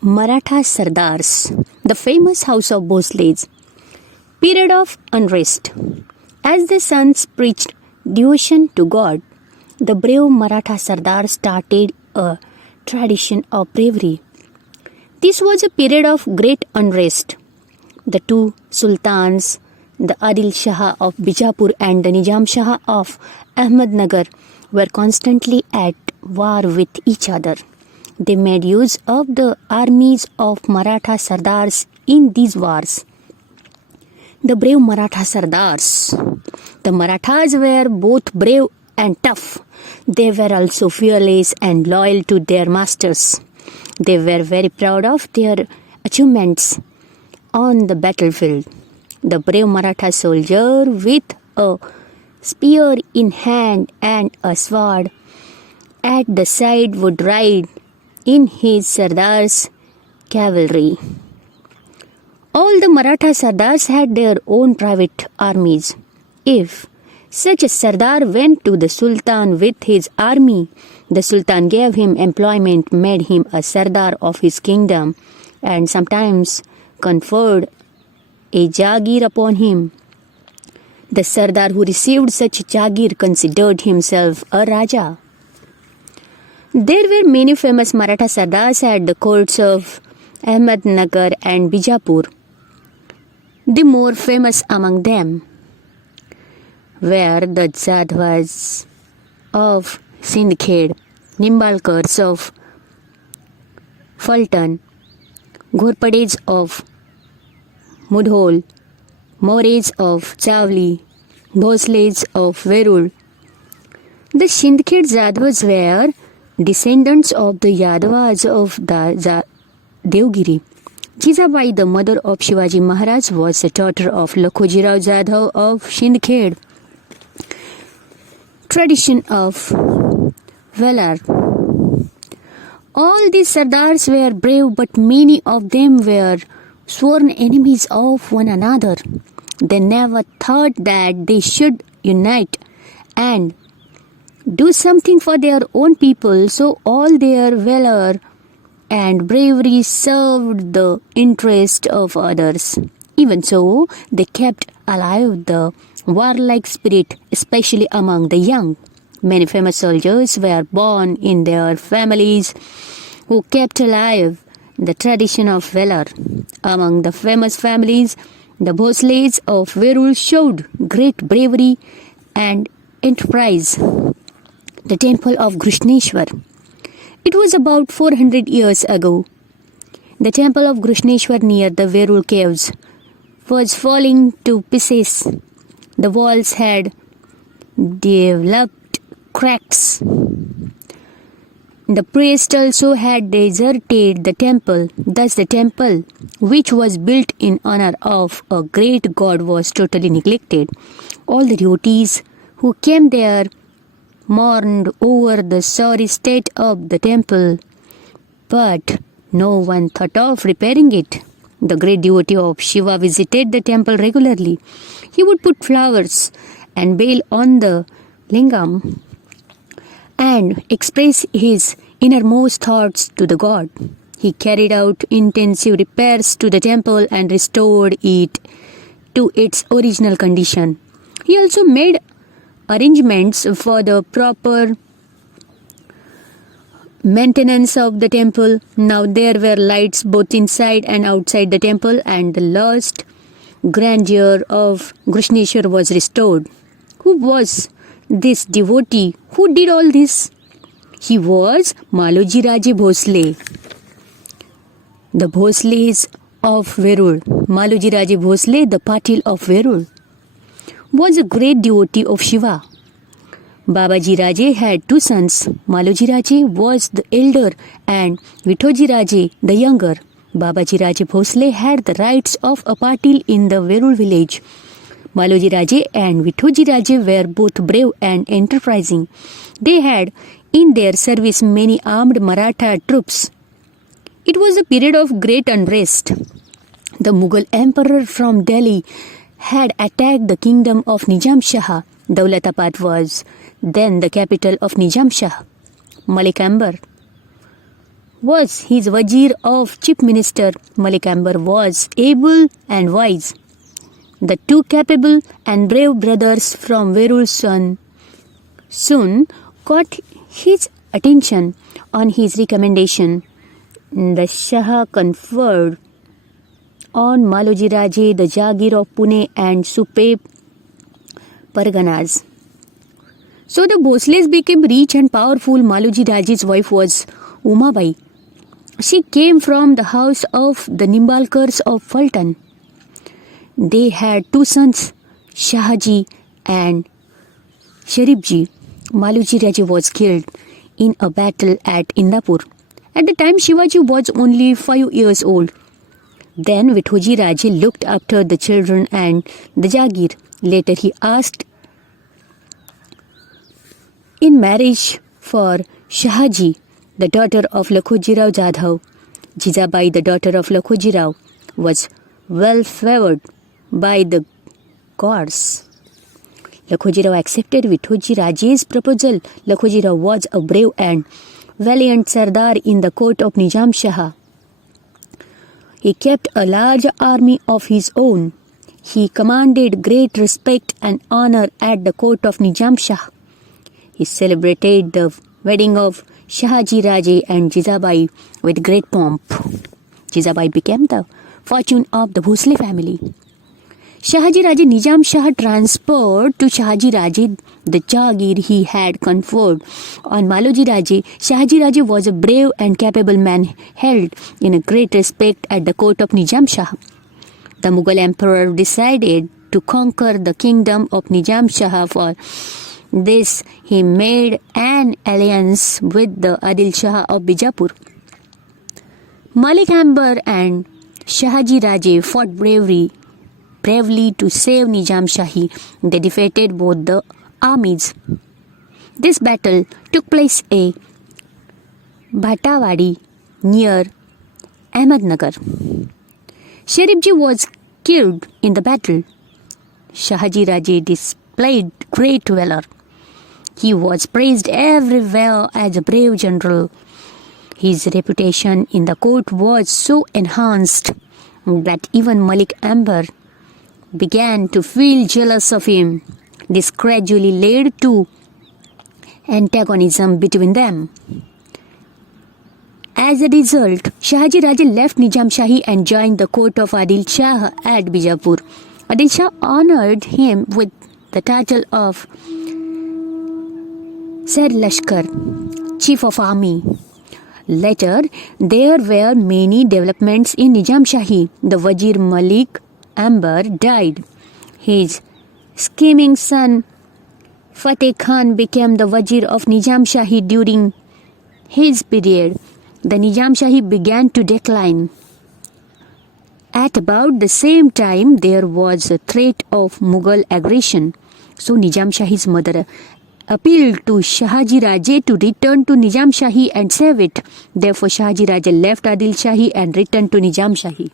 Maratha Sardars, the famous house of Bhonsales. Period of unrest. As the sons preached devotion to God, the brave Maratha Sardars started a tradition of bravery. This was a period of great unrest. The two sultans, the Adil Shah of Bijapur and the Nizam Shah of Ahmednagar, were constantly at war with each other. They made use of the armies of Maratha Sardars in these wars. The brave Maratha Sardars. The Marathas were both brave and tough. They were also fearless and loyal to their masters. They were very proud of their achievements on the battlefield. The brave Maratha soldier with a spear in hand and a sword at the side would ride in his Sardars' cavalry. All the Maratha Sardars had their own private armies. If such a Sardar went to the Sultan with his army, the Sultan gave him employment, made him a Sardar of his kingdom, and sometimes conferred a Jagir upon him. The Sardar who received such Jagir considered himself a Raja. There were many famous Maratha Sardars at the courts of Ahmednagar and Bijapur. The more famous among them were the Jadavas of Sindkhed, Nimbalkars of Fulton, Ghorpades of Mudhol, Morays of Chavli, Bhonsales of Verul. The Sindkhed Jadavas were descendants of the Yadavas of the Devgiri. Jizabai, the mother of Shivaji Maharaj, was the daughter of Lakhojirao Jadhav of Sindkhed. Tradition of valor. All these Sardars were brave, but many of them were sworn enemies of one another. They never thought that they should unite and do something for their own people, so all their valor and bravery served the interest of others. Even so, they kept alive the warlike spirit, especially among the young. Many famous soldiers were born in their families who kept alive the tradition of valor. Among the famous families, the Bhonsales of Verul showed great bravery and enterprise. The temple of Krishneshwar. It was about 400 years ago. The temple of Krishneshwar near the Verul caves was falling to pieces. The walls had developed cracks. The priest also had deserted the temple. Thus the temple, which was built in honor of a great god, was totally neglected. All the devotees who came there mourned over the sorry state of the temple, but no one thought of repairing it. The great devotee of Shiva visited the temple regularly. He would put flowers and bale on the lingam and express his innermost thoughts to the god. He carried out intensive repairs to the temple and restored it to its original condition. He also made arrangements for the proper maintenance of the temple. Now there were lights both inside and outside the temple, and the lost grandeur of Krishneshwar was restored. Who was this devotee who did all this? He was Maloji Raje Bhonsale, the Bhonsales of Verul. Maloji Raje Bhonsale, the Patil of Verul, was a great devotee of Shiva. Babaji Raje had two sons. Maloji Raje was the elder and Vithoji Raje the younger. Babaji Raje Bhonsale had the rights of a Patil in the Verul village. Maloji Raje and Vithoji Raje were both brave and enterprising. They had in their service many armed Maratha troops. It was a period of great unrest. The Mughal emperor from Delhi had attacked the kingdom of Nizam Shah. Daulatabad was then the capital of Nizam Shah. Malik Amber was his Wazir of Chief Minister. Malik Amber was able and wise. The two capable and brave brothers from Verul's son soon caught his attention. On his recommendation, the Shah conferred on Maloji Raje the Jagir of Pune and Supe Parganas. So the Bhonsales became rich and powerful. Maloji Raje's wife was Umabai. She came from the house of the Nimbalkars of Fulton. They had two sons, Shahaji and Sharifji. Maloji Raje was killed in a battle at Indapur. At the time, Shivaji was only 5 years old. Then Vithoji Raje looked after the children and the Jagir. Later he asked in marriage for Shahaji, the daughter of Lakhoji Rao Jadhav. Jijabai, the daughter of Lakhoji Rao, was well favored by the gods. Lakhoji Rao accepted Vithoji Raje's proposal. Lakhoji Rao was a brave and valiant Sardar in the court of Nizam Shah. He kept a large army of his own. He commanded great respect and honor at the court of Nizam Shah. He celebrated the wedding of Shahaji Raje and Jijabai with great pomp. Jijabai became the fortune of the Bhonsle family. Shahaji Raje Nizam Shah transferred to Shahaji Raje the Jagir he had conferred on Maloji Raje. Shahaji Raje was a brave and capable man held in a great respect at the court of Nizam Shah. The Mughal emperor decided to conquer the kingdom of Nizam Shah. For this, he made an alliance with the Adil Shah of Bijapur. Malik Amber and Shahaji Raje fought bravely to save Nizam Shahi. They defeated both the armies. This battle took place at Bhatawadi near Ahmednagar. Sharifji was killed in the battle. Shahaji Raje displayed great valor. He was praised everywhere as a brave general. His reputation in the court was so enhanced that even Malik Amber began to feel jealous of him. This gradually led to antagonism between them. As a result, Shahaji Raje left Nizam Shahi and joined the court of Adil Shah at Bijapur. Adil Shah honored him with the title of Sar Lashkar, Chief of Army. Later, there were many developments in Nizam Shahi. The Wazir Malik Amber died. His scheming son Fateh Khan became the Wazir of Nizam Shahi. During his period, the Nizam Shahi began to decline. At about the same time, there was a threat of Mughal aggression. So Nizam Shahi's mother appealed to Shahaji Raje to return to Nizam Shahi and save it. Therefore, Shahaji Raje left Adil Shahi and returned to Nizam Shahi.